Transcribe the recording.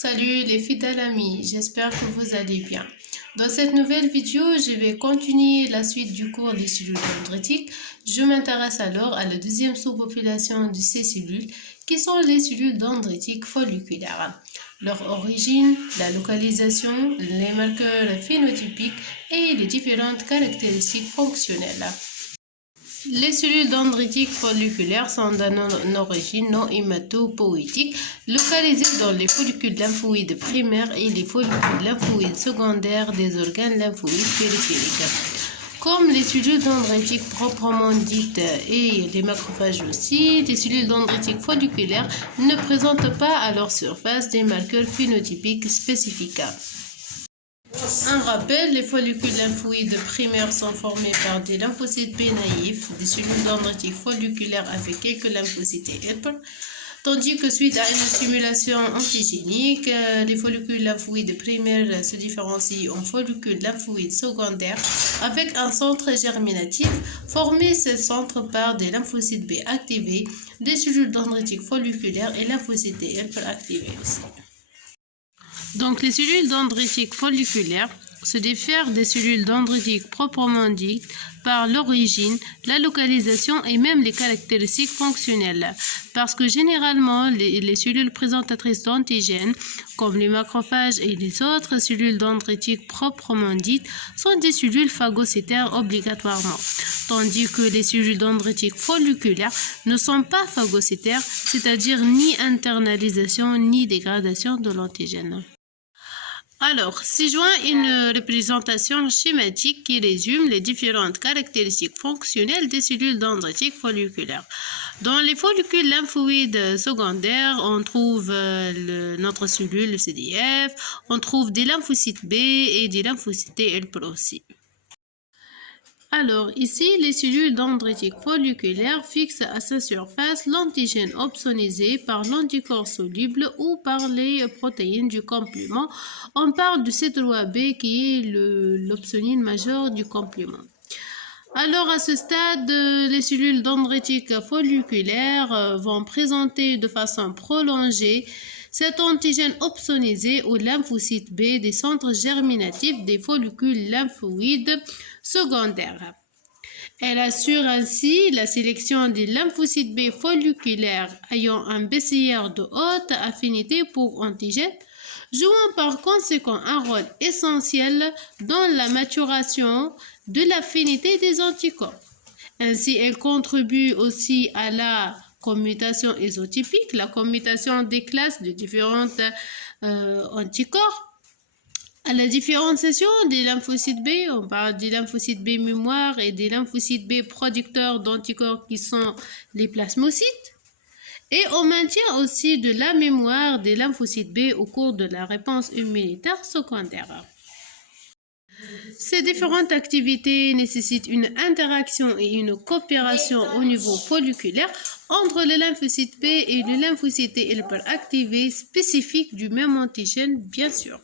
Salut les fidèles amis, j'espère que vous allez bien. Dans cette nouvelle vidéo, je vais continuer la suite du cours des cellules dendritiques. Je m'intéresse alors à la deuxième sous-population de ces cellules, qui sont les cellules dendritiques folliculaires. Leur origine, la localisation, les marqueurs phénotypiques et les différentes caractéristiques fonctionnelles. Les cellules dendritiques folliculaires sont d'une origine non hématopoïétique, localisées dans les follicules lymphoïdes primaires et les follicules lymphoïdes secondaires des organes lymphoïdes périphériques. Comme les cellules dendritiques proprement dites et les macrophages aussi, les cellules dendritiques folliculaires ne présentent pas à leur surface des marqueurs phénotypiques spécifiques. Un rappel, les follicules lymphoïdes primaires sont formés par des lymphocytes B naïfs, des cellules dendritiques folliculaires avec quelques lymphocytes helper, tandis que suite à une stimulation antigénique, les follicules lymphoïdes primaires se différencient en follicules lymphoïdes secondaires avec un centre germinatif, formé ce centre par des lymphocytes B activés, des cellules dendritiques folliculaires et lymphocytes T helper activés aussi. Donc, les cellules dendritiques folliculaires se diffèrent des cellules dendritiques proprement dites par l'origine, la localisation et même les caractéristiques fonctionnelles. Parce que généralement, les cellules présentatrices d'antigènes, comme les macrophages et les autres cellules dendritiques proprement dites, sont des cellules phagocytaires obligatoirement. Tandis que les cellules dendritiques folliculaires ne sont pas phagocytaires, c'est-à-dire ni internalisation ni dégradation de l'antigène. Alors, ci joint une représentation schématique qui résume les différentes caractéristiques fonctionnelles des cellules dendritiques folliculaires. Dans les follicules lymphoïdes secondaires, on trouve notre cellule, le CDF, on trouve des lymphocytes B et des lymphocytes T helper aussi. Alors, ici, les cellules dendritiques folliculaires fixent à sa surface l'antigène opsonisé par l'anticorps soluble ou par les protéines du complément. On parle du C3b qui est l'opsonine majeure du complément. Alors, à ce stade, les cellules dendritiques folliculaires vont présenter de façon prolongée cet antigène opsonisé au lymphocyte B des centres germinatifs des follicules lymphoïdes secondaires. Elle assure ainsi la sélection des lymphocytes B folliculaires ayant un BCR de haute affinité pour antigènes, jouant par conséquent un rôle essentiel dans la maturation de l'affinité des anticorps. Ainsi, elle contribue aussi à la commutation isotypique, la commutation des classes de différents anticorps, à la différenciation des lymphocytes B, on parle des lymphocytes B mémoire et des lymphocytes B producteurs d'anticorps qui sont les plasmocytes, et au maintien aussi de la mémoire des lymphocytes B au cours de la réponse immunitaire secondaire. Ces différentes activités nécessitent une interaction et une coopération au niveau folliculaire entre le lymphocyte B et le lymphocyte T helper activé spécifique du même antigène, bien sûr.